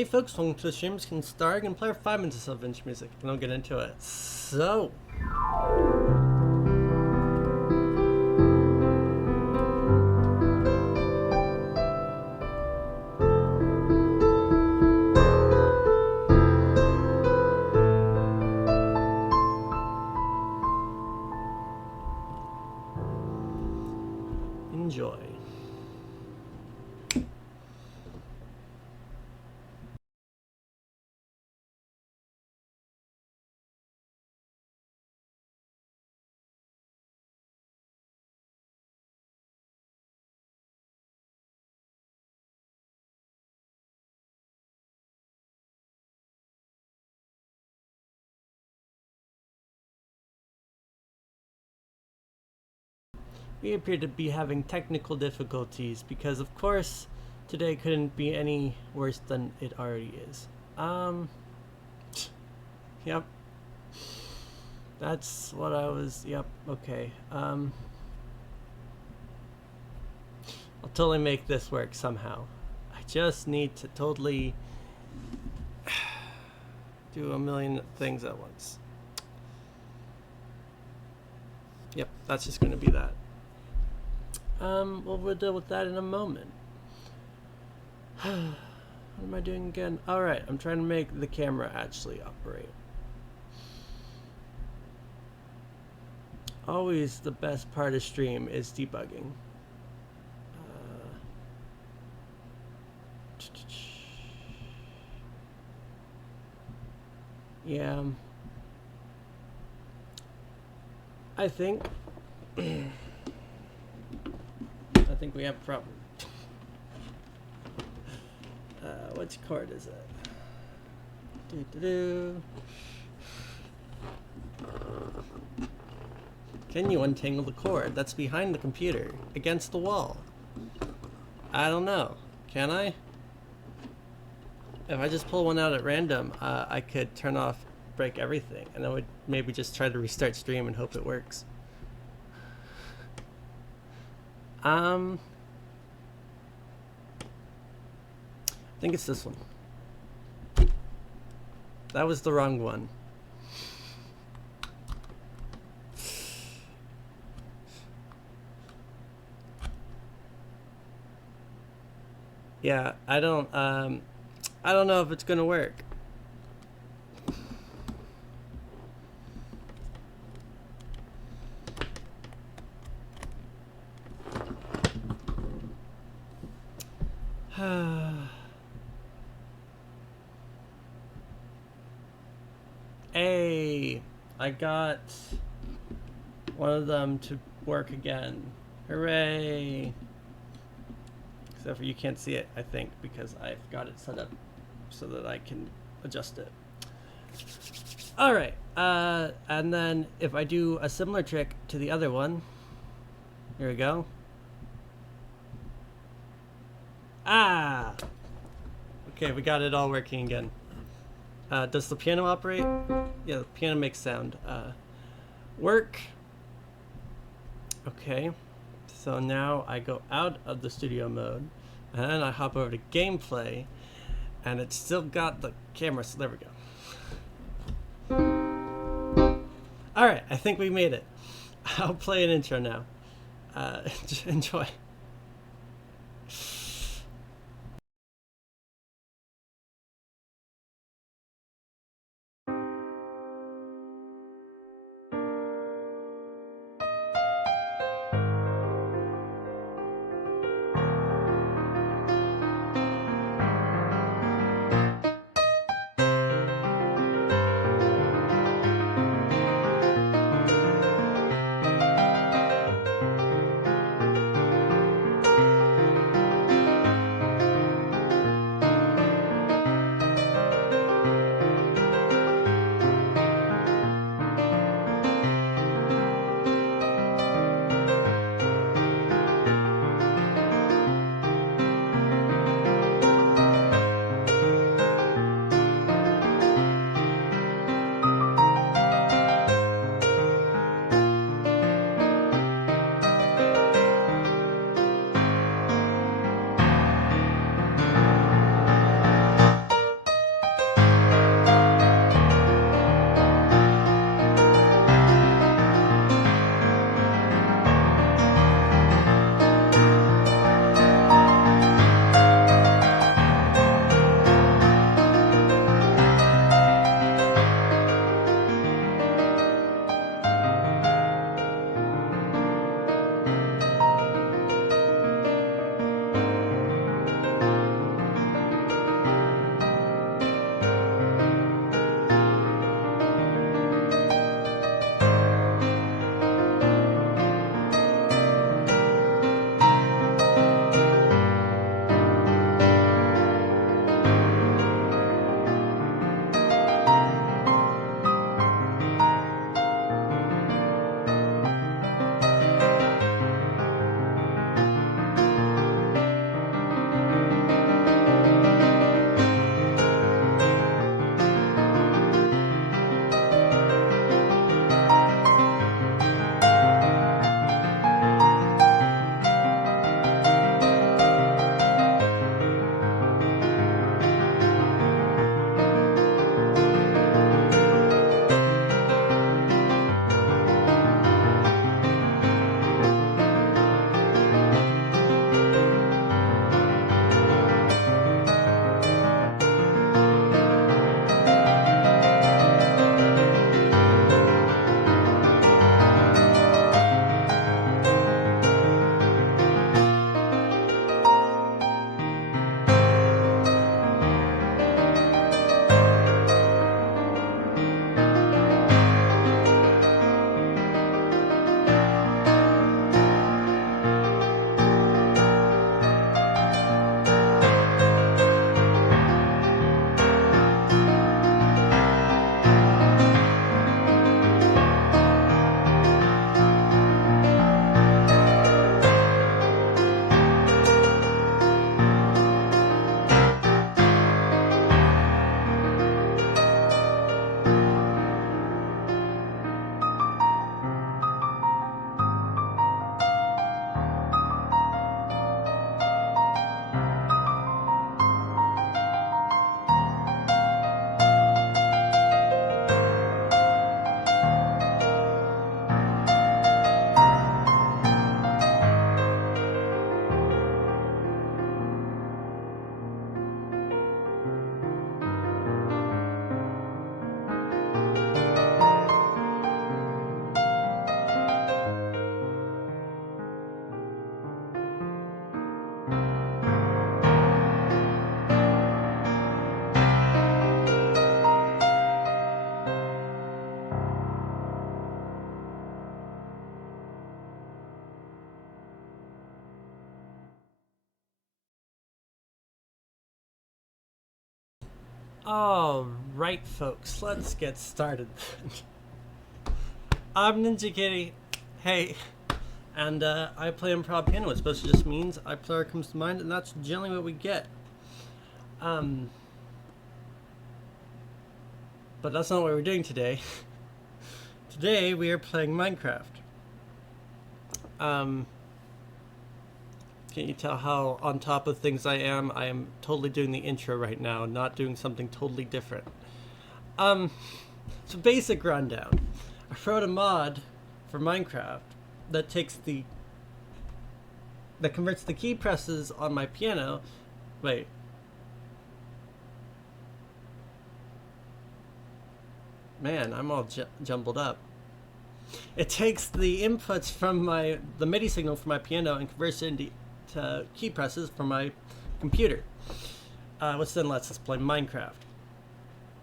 Hey folks, welcome to the streams. Can start and play 5 minutes of vintage music, and I'll get into it. So, enjoy. We appear to be having technical difficulties because, of course, today couldn't be any worse than it already is. Yep. That's what I was, yep, okay. I'll totally make this work somehow. I just need to totally do a million things at once. Yep, that's just gonna be that. Well, we'll deal with that in a moment. What am I doing again? Alright, I'm trying to make the camera actually operate. Always the best part of stream is debugging. Yeah. I think we have a problem. Which chord is it? Can you untangle the cord that's behind the computer against the wall? I don't know. Can I? If I just pull one out at random, I could turn off, break everything, and I would maybe just try to restart stream and hope it works. I think it's this one. That was the wrong one. Yeah, I don't know if it's gonna work. Hey, I got one of them to work again. Hooray! Except for you can't see it, I think, because I've got it set up so that I can adjust it. Alright, and then if I do a similar trick to the other one, here we go. Ah! Okay, we got it all working again. Does the piano operate? Yeah, the piano makes sound. Work. Okay. So now I go out of the studio mode, and then I hop over to gameplay, and it's still got the camera, so there we go. Alright, I think we made it. I'll play an intro now. Enjoy. All right, folks, let's get started. I'm Ninja Kitty. Hey. And I play improv piano, which basically just means I play what comes to mind, and that's generally what we get. But that's not what we're doing today. Today we are playing Minecraft. Can't you tell how on top of things I am? I am totally doing the intro right now, not doing something totally different. So basic rundown. I wrote a mod for Minecraft that converts the key presses on my piano. Wait. Man, I'm all jumbled up. It takes the inputs from the MIDI signal from my piano and converts it into key presses from my computer, which then lets us play Minecraft.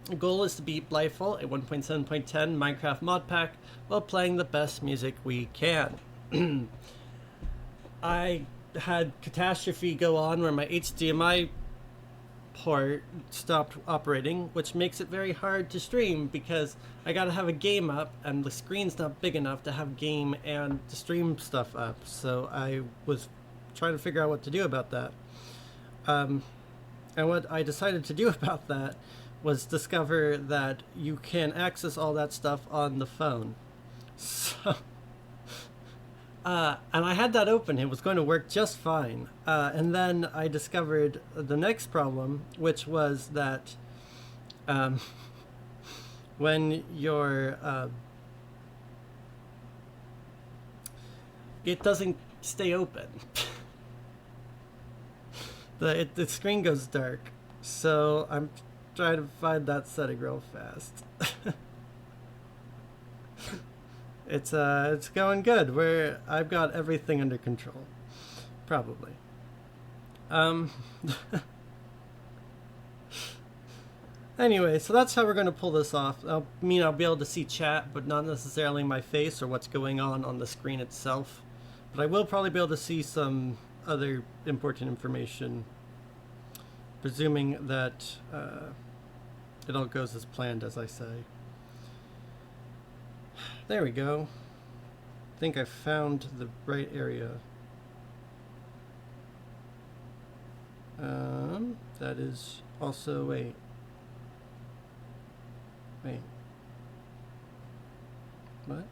The goal is to beat Blightfall, a 1.7.10 Minecraft mod pack, while playing the best music we can. I had catastrophe go on where my HDMI port stopped operating, which makes it very hard to stream because I gotta have a game up and the screen's not big enough to have game and to stream stuff up. So I was trying to figure out what to do about that. And what I decided to do about that was discover that you can access all that stuff on the phone. So, and I had that open. It was going to work just fine. And then I discovered the next problem, which was that when your it doesn't stay open. The screen goes dark. So I'm trying to find that setting real fast. It's going good. I've got everything under control, probably. Anyway, so that's how we're going to pull this off. I'll be able to see chat, but not necessarily my face or what's going on the screen itself. But I will probably be able to see some other important information, presuming that it all goes as planned, as I say. There we go. I think I found the right area. That is also, wait. What?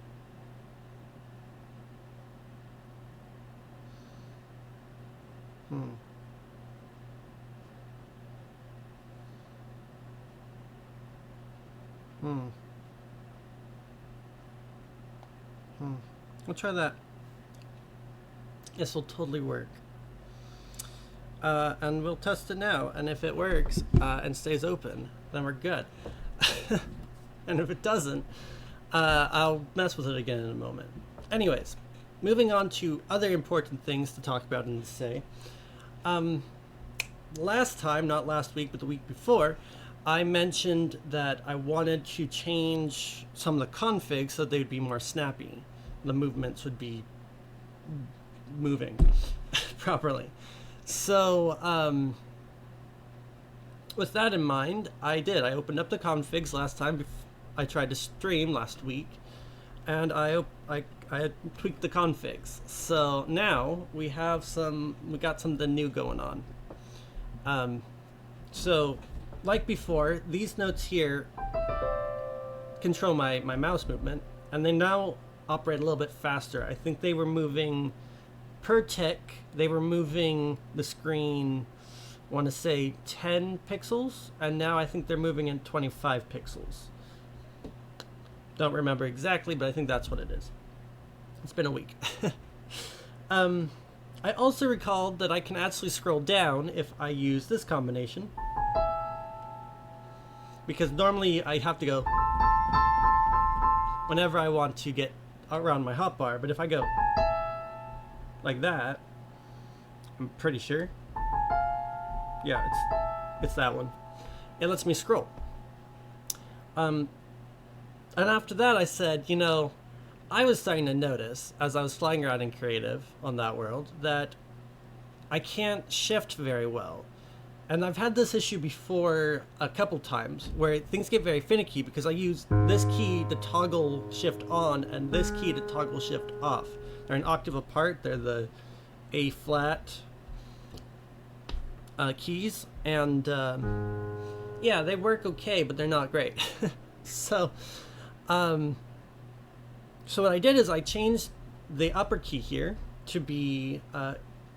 We'll try that. This will totally work. And we'll test it now. And if it works and stays open, then we're good. And if it doesn't, I'll mess with it again in a moment. Anyways, moving on to other important things to talk about and to say. Last time, not last week, but the week before, I mentioned that I wanted to change some of the configs so they would be more snappy. The movements would be moving properly. So, with that in mind, I opened up the configs last time. I tried to stream last week, and I had tweaked the configs. So now we got something new going on. So, like before, these notes here control my mouse movement, and they now operate a little bit faster. I think they were moving per tick. They were moving the screen, I want to say 10 pixels, and now I think they're moving in 25 pixels. Don't remember exactly, but I think that's what it is. It's been a week. I also recalled that I can actually scroll down if I use this combination, because normally I have to go whenever I want to get around my hotbar, but if I go like that, I'm pretty sure, yeah, it's that one. It lets me scroll. And after that I said, I was starting to notice, as I was flying around in creative on that world, that I can't shift very well. And I've had this issue before a couple times where things get very finicky because I use this key to toggle shift on and this key to toggle shift off. They're an octave apart. They're the A flat keys, and yeah, they work okay, but they're not great. So what I did is I changed the upper key here to be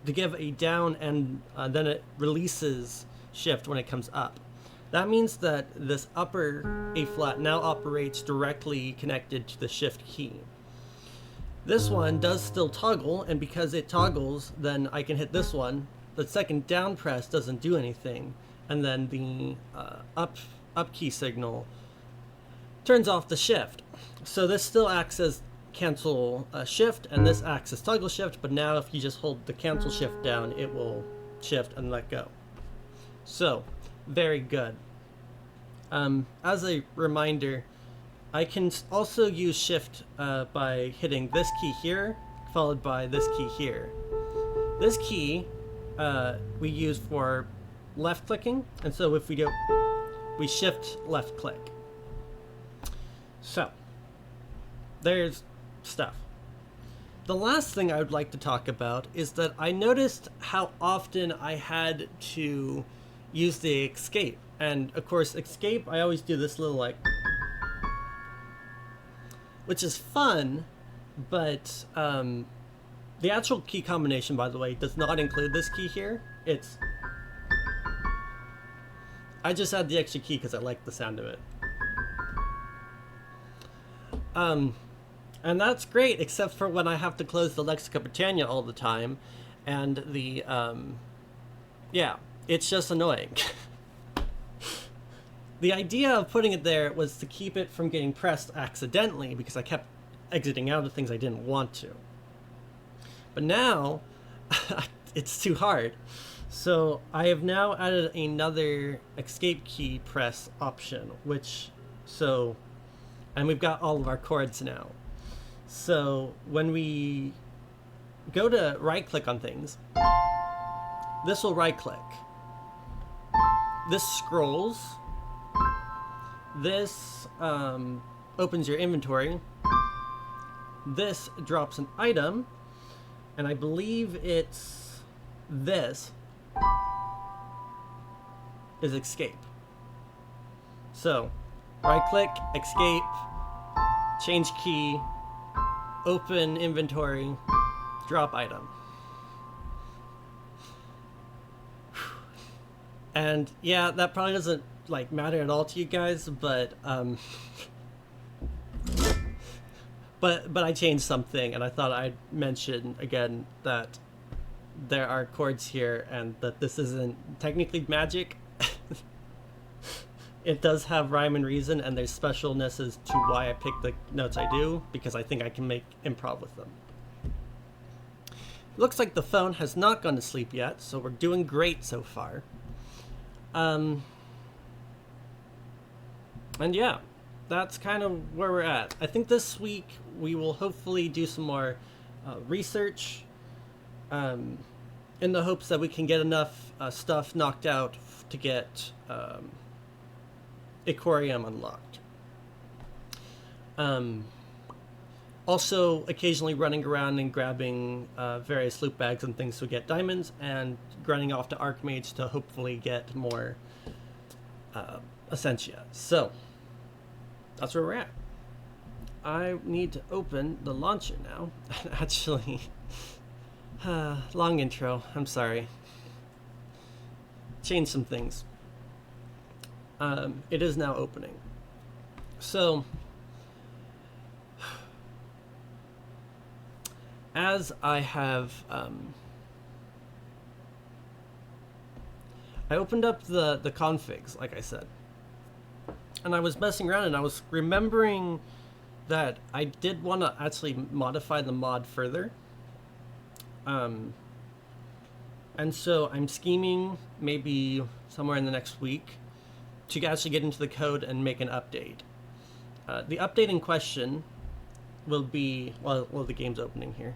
to give a down, and then it releases shift when it comes up. That means that this upper A flat now operates directly connected to the shift key. This one does still toggle, and because it toggles, then I can hit this one. The second down press doesn't do anything, and then the up key signal turns off the shift. So this still acts as cancel shift, and this acts as toggle shift, but now if you just hold the cancel shift down, it will shift and let go. So, very good. As a reminder, I can also use shift by hitting this key here, followed by this key here. This key we use for left clicking, and so if we do, we shift left click. So, there's stuff. The last thing I would like to talk about is that I noticed how often I had to use the escape. And of course, escape, I always do this little like, which is fun, but the actual key combination, by the way, does not include this key here. I just add the extra key because I like the sound of it. And that's great, except for when I have to close the Lexica Britannia all the time, and the, yeah, it's just annoying. The idea of putting it there was to keep it from getting pressed accidentally, because I kept exiting out of things I didn't want to. But now, it's too hard. So I have now added another escape key press option, and we've got all of our chords now. So when we go to right click on things, this will right click. This scrolls. This opens your inventory. This drops an item, and I believe it's this is escape. So right click, escape, change key, open inventory, drop item. And yeah, that probably doesn't like matter at all to you guys, but but I changed something, and I thought I'd mention again that there are chords here and that this isn't technically magic. It does have rhyme and reason, and there's specialness as to why I pick the notes I do, because I think I can make improv with them. Looks like the phone has not gone to sleep yet, so we're doing great so far. And yeah, that's kind of where we're at. I think this week we will hopefully do some more research in the hopes that we can get enough stuff knocked out to get Aquarium unlocked. Also, occasionally running around and grabbing various loot bags and things to get diamonds, and grinding off to Archmage to hopefully get more Essentia. So, that's where we're at. I need to open the launcher now. Actually, long intro, I'm sorry. Change some things. It is now opening. So, as I have, I opened up the configs, like I said, and I was messing around, and I was remembering that I did want to actually modify the mod further. And so I'm scheming maybe somewhere in the next week to actually get into the code and make an update. The update in question will be, well, the game's opening here.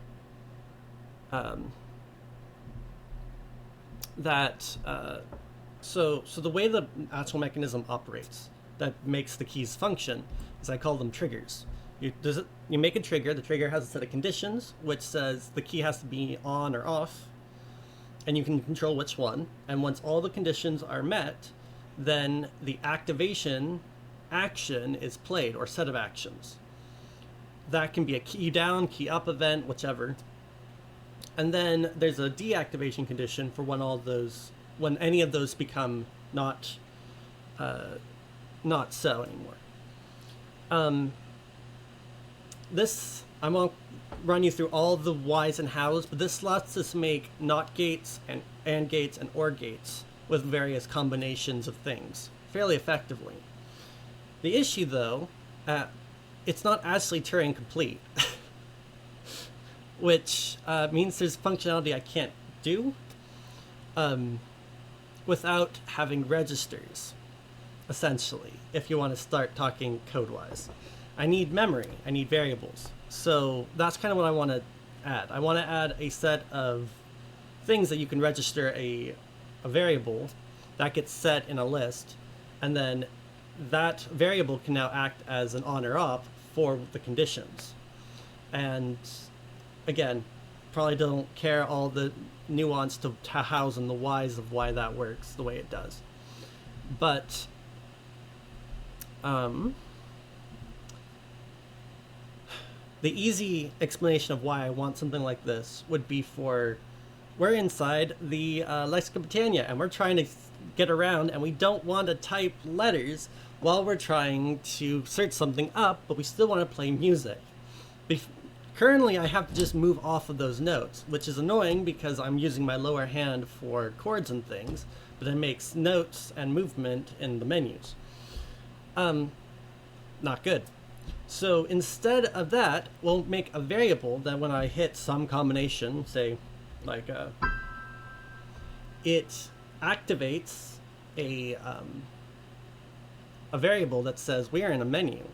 So the way the actual mechanism operates that makes the keys function is I call them triggers. You make a trigger. The trigger has a set of conditions, which says the key has to be on or off, and you can control which one. And once all the conditions are met, then the activation action is played, or set of actions. That can be a key down, key up event, whichever. And then there's a deactivation condition for when any of those become not not so anymore. This I won't run you through all the whys and hows, but this lets us make not gates and gates and or gates with various combinations of things fairly effectively. The issue, though, it's not actually Turing complete, which means there's functionality I can't do without having registers, essentially, if you want to start talking code-wise. I need memory, I need variables. So that's kind of what I want to add. I want to add a set of things that you can register a variable that gets set in a list, and then that variable can now act as an on or off for the conditions. And again, probably don't care all the nuance to hows and the whys of why that works the way it does. But the easy explanation of why I want something like this would be we're inside the Lexica Britannia, and we're trying to get around, and we don't want to type letters while we're trying to search something up, but we still want to play music. Currently, I have to just move off of those notes, which is annoying because I'm using my lower hand for chords and things, but it makes notes and movement in the menus. Not good. So instead of that, we'll make a variable that when I hit some combination, say like it activates a variable that says we are in a menu.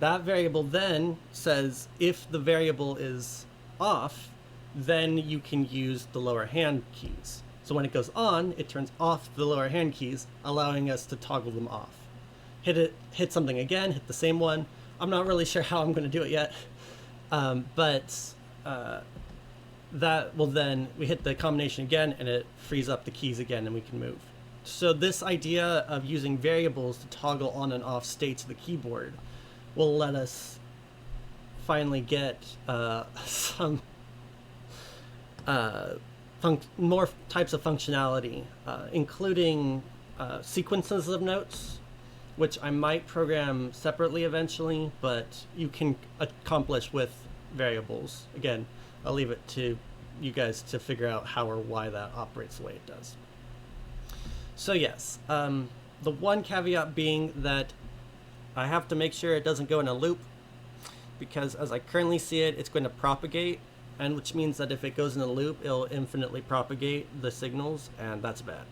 That variable then says if the variable is off, then you can use the lower hand keys. So when it goes on, it turns off the lower hand keys, allowing us to toggle them off. Hit something again, hit the same one. I'm not really sure how I'm going to do it yet, but that will then, we hit the combination again and it frees up the keys again and we can move. So this idea of using variables to toggle on and off states of the keyboard will let us finally get some more types of functionality, including sequences of notes, which I might program separately eventually, but you can accomplish with variables. Again, I'll leave it to you guys to figure out how or why that operates the way it does. So yes, the one caveat being that I have to make sure it doesn't go in a loop, because as I currently see it, it's going to propagate, and which means that if it goes in a loop, it'll infinitely propagate the signals, and that's bad.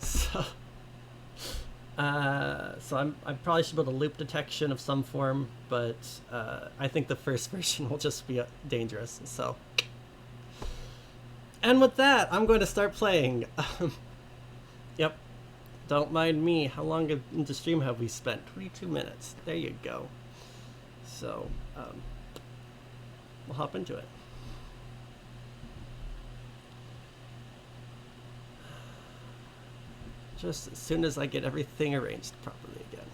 So I probably should build a loop detection of some form, but I think the first version will just be dangerous. So, and with that, I'm going to start playing. Yep, don't mind me. How long into stream have we spent? 22 minutes. There you go. So, we'll hop into it. Just as soon as I get everything arranged properly again.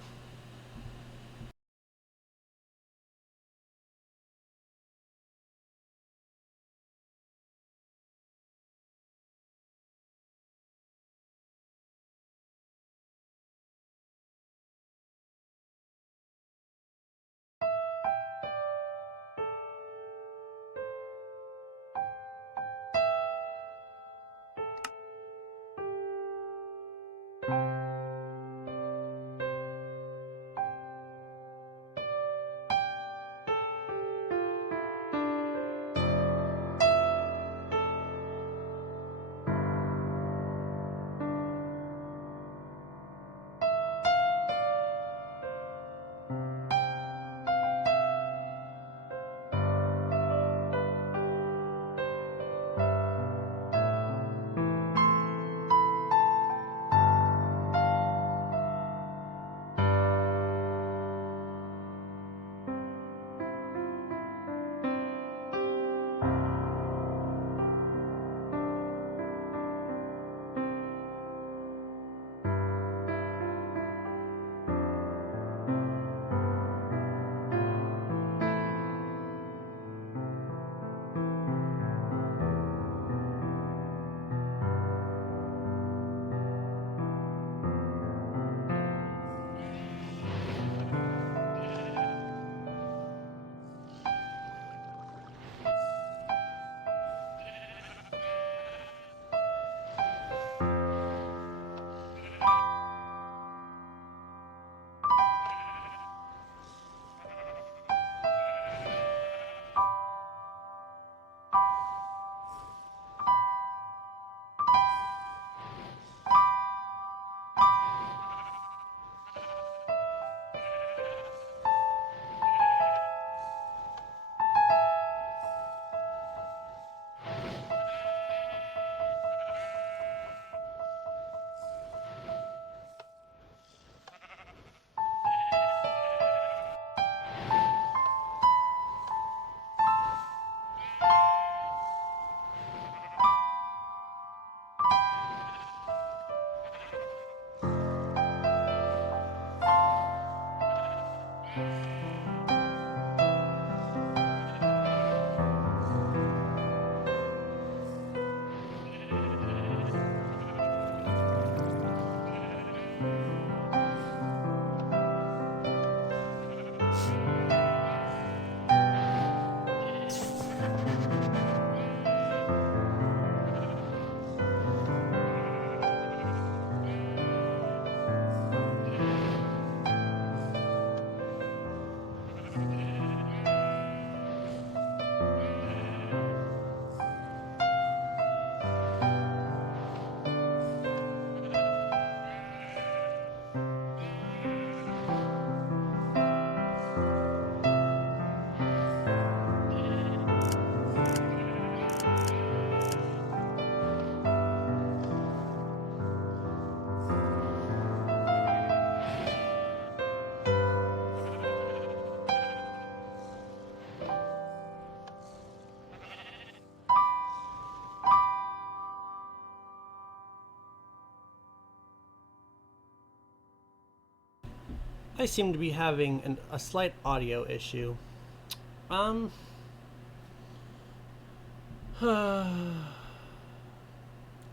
I seem to be having a slight audio issue.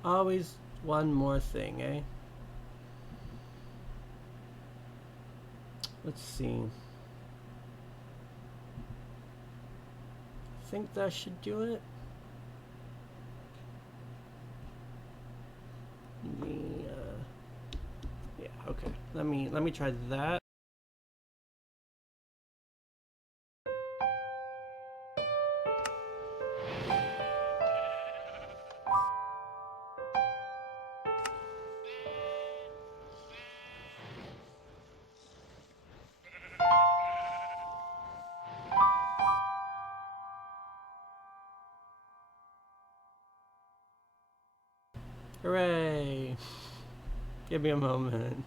Always one more thing, eh? Let's see. I think that should do it. Yeah, okay. Let me try that. Hooray! Give me a moment.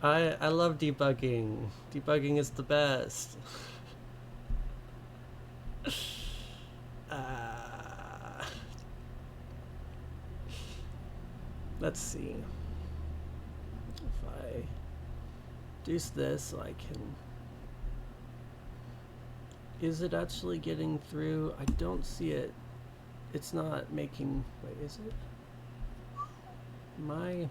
I love debugging. Debugging is the best. Let's see. If I do this so I can... Is it actually getting through? I don't see it. It's not making... Wait, is it? Can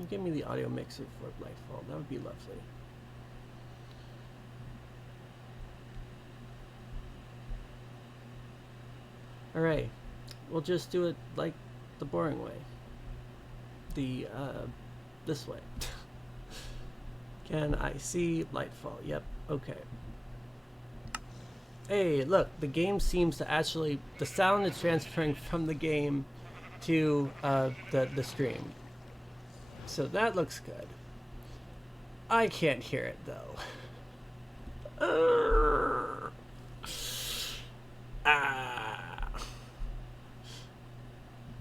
you give me the audio mixer for Blightfall? That would be lovely. Alright. We'll just do it like the boring way. This way. Can I see Blightfall? Yep. Okay. Hey, look, the game seems to actually... The sound is transferring from the game to the stream. So that looks good. I can't hear it, though.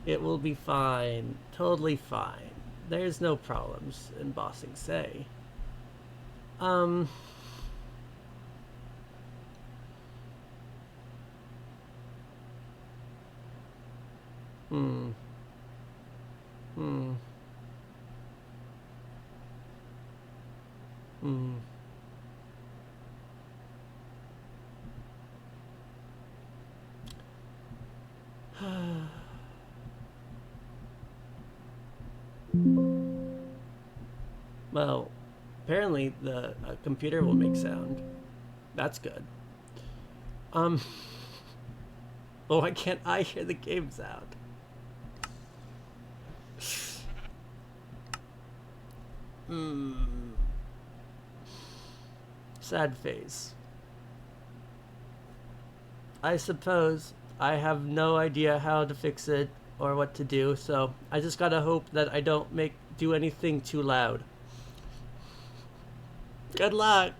It will be fine. Totally fine. There's no problems in bossing say. Well, apparently the computer will make sound. That's good. But why can't I hear the game sound? Sad face. I suppose I have no idea how to fix it or what to do, so I just gotta hope that I don't do anything too loud. Good luck!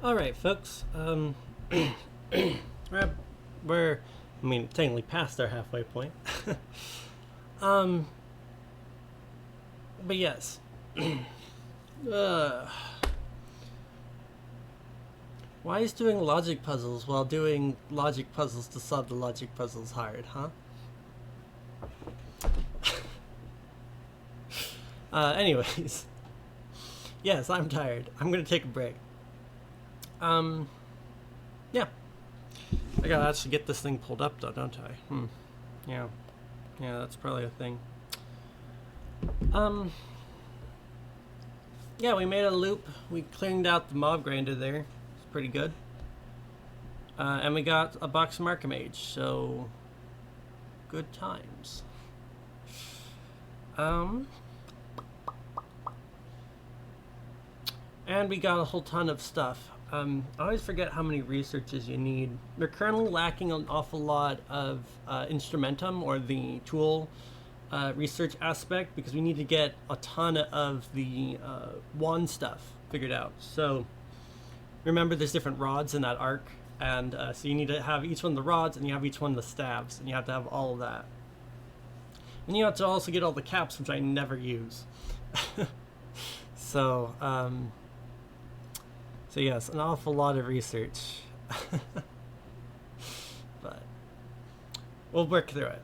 All right, folks. We're, I mean, technically past our halfway point. um, but yes. Why is doing logic puzzles while doing logic puzzles to solve the logic puzzles hard, huh? Anyways. Yes, I'm tired. I'm gonna take a break. Yeah. I gotta actually get this thing pulled up though, don't I? Yeah. Yeah, that's probably a thing. Yeah, we made a loop. We cleaned out the mob grinder there. It's pretty good. And we got a box of Markham so good times. And we got a whole ton of stuff. I always forget how many researches you need. We're currently lacking an awful lot of instrumentum, or the tool research aspect, because we need to get a ton of the wand stuff figured out. So remember, there's different rods in that arc, and so you need to have each one of the rods, and you have each one of the staves, and you have to have all of that. And you have to also get all the caps, which I never use. So yes, an awful lot of research. But we'll work through it.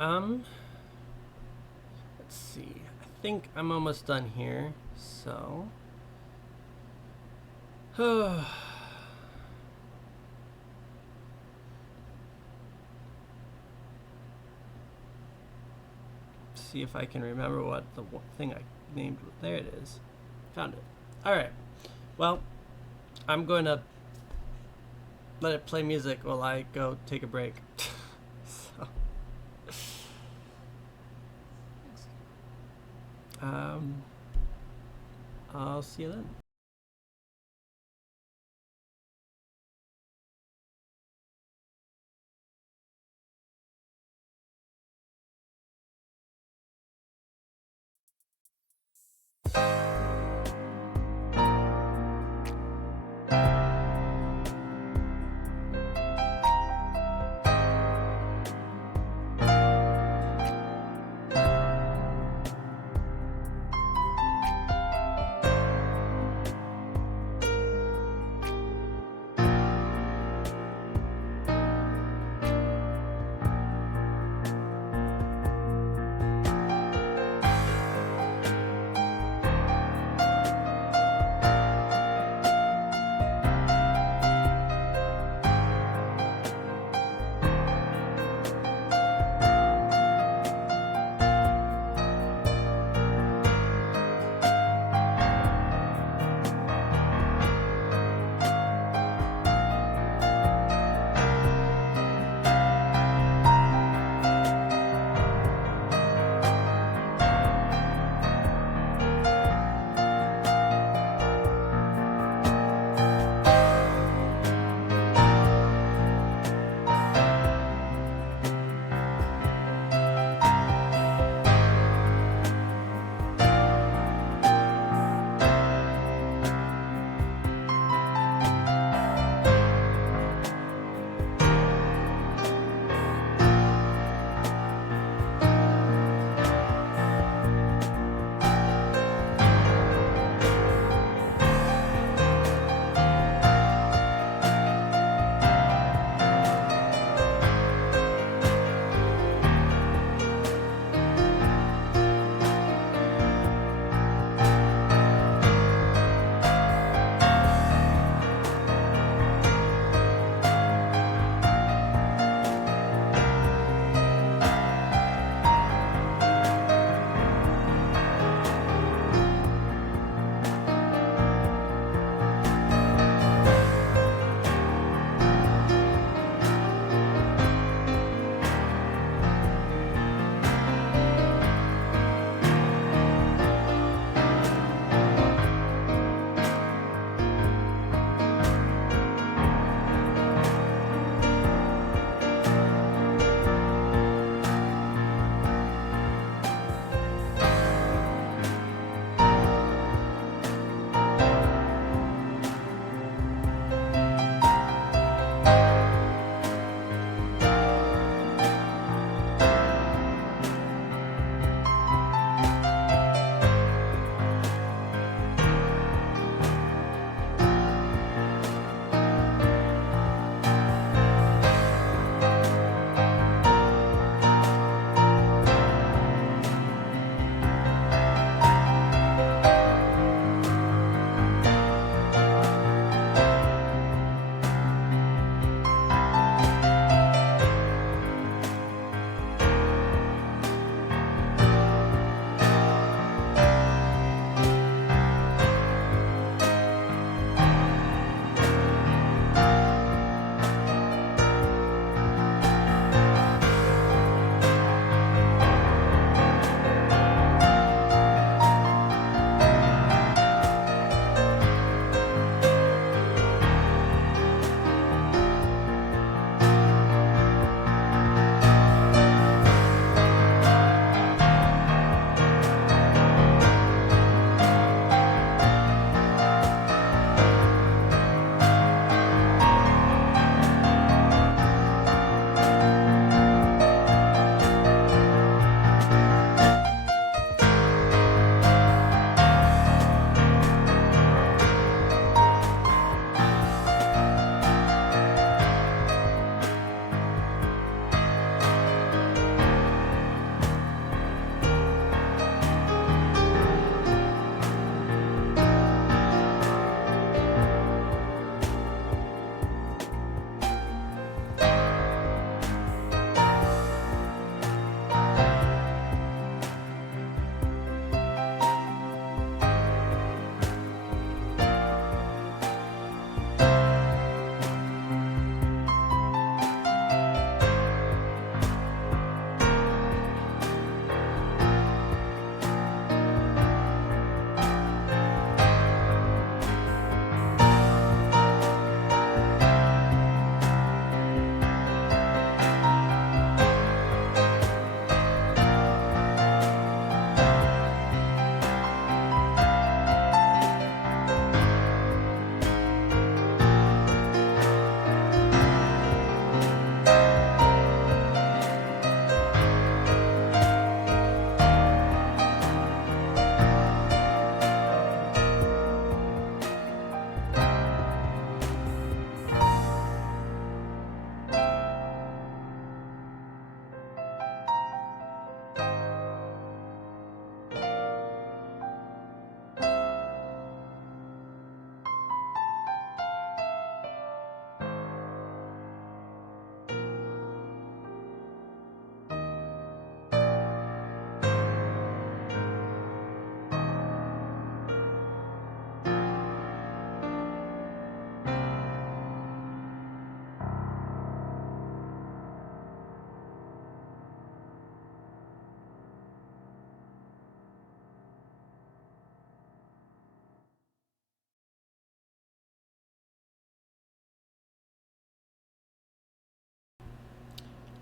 Let's see. I think I'm almost done here, so see if I can remember what the thing I named. There it is. Found it. All right. Well, I'm going to let it play music while I go take a break. So, I'll see you then.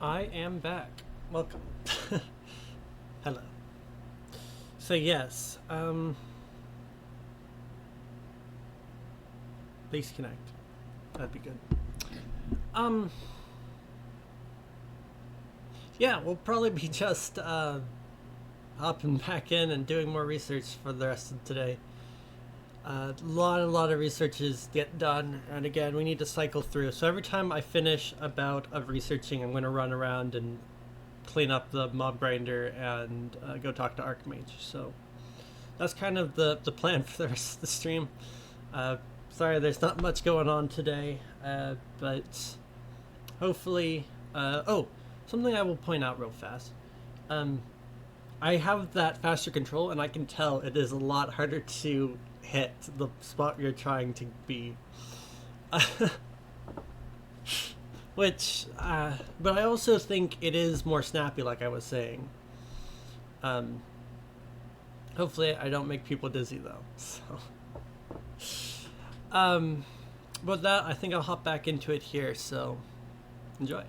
I am back. Welcome. Hello. So yes, please connect. That'd be good. Um, yeah, we'll probably be just hopping back in and doing more research for the rest of today. A lot of researches get done, and again, we need to cycle through. So every time I finish a bout of researching, I'm going to run around and clean up the mob grinder and go talk to Archmage. So that's kind of the plan for the rest of the stream. Sorry, there's not much going on today, but hopefully. Oh, something I will point out real fast. I have that faster control, and I can tell it is a lot harder to hit the spot you're trying to be. Which, but I also think it is more snappy, like I was saying. Hopefully, I don't make people dizzy though. So, with that, I think I'll hop back into it here. So, enjoy.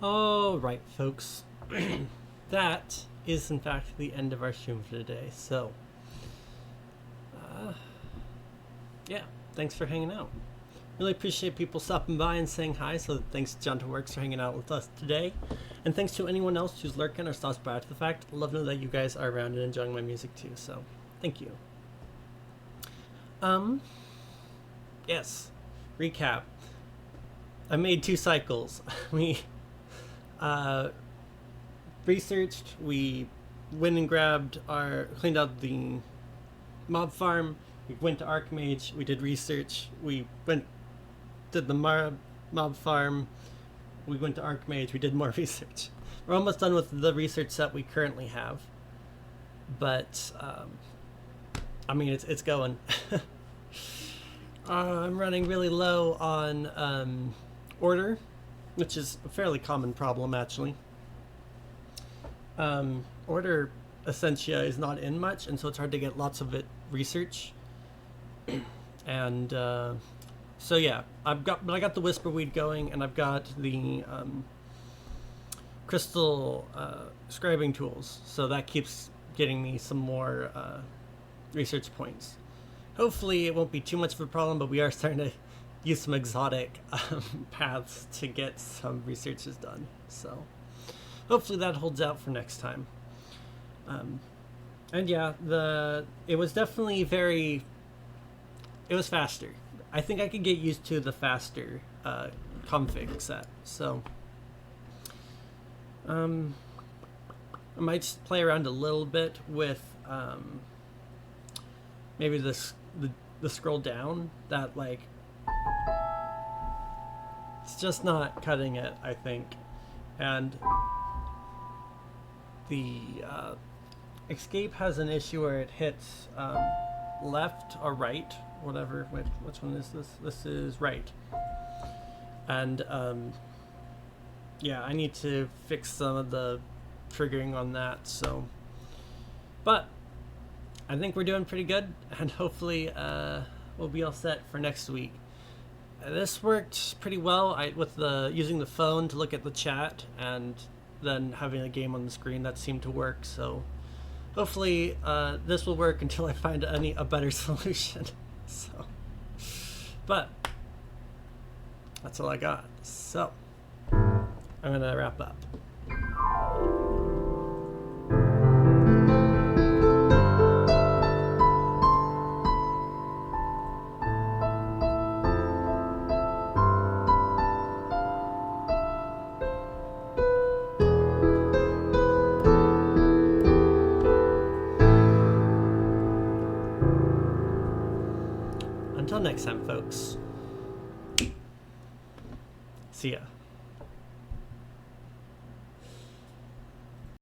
All right, folks. That is, in fact, the end of our stream for today. So, yeah, thanks for hanging out. Really appreciate people stopping by and saying hi. So, thanks to John to Works for hanging out with us today. And thanks to anyone else who's lurking or stops by after the fact. I love to know that you guys are around and enjoying my music too. So, thank you. Yes, recap. I made 2 cycles. We researched, we went and cleaned out the mob farm, we went to Archmage, we did research, we did the mob farm, we went to Archmage, we did more research. We're almost done with the research that we currently have, but I mean, it's going. I'm running really low on order, which is a fairly common problem, actually. Order Essentia is not in much, and so it's hard to get lots of it research. And so yeah, I got the Whisperweed going, and I've got the crystal scribing tools, so that keeps getting me some more research points. Hopefully it won't be too much of a problem, but we are starting to use some exotic paths to get some researches done. So hopefully that holds out for next time. And yeah, it was definitely it was faster. I think I could get used to the faster config set. So I might just play around a little bit with maybe the scroll down. That like it's just not cutting it, I think. And the escape has an issue where it hits left or right, whatever. Which one is this? This is right. And yeah, I need to fix some of the triggering on that. So, but I think we're doing pretty good, and hopefully we'll be all set for next week. This worked pretty well. With using the phone to look at the chat and then having a game on the screen, that seemed to work. So hopefully this will work until I find a better solution. So, but that's all I got. So I'm gonna wrap up. Until next time, folks. See ya.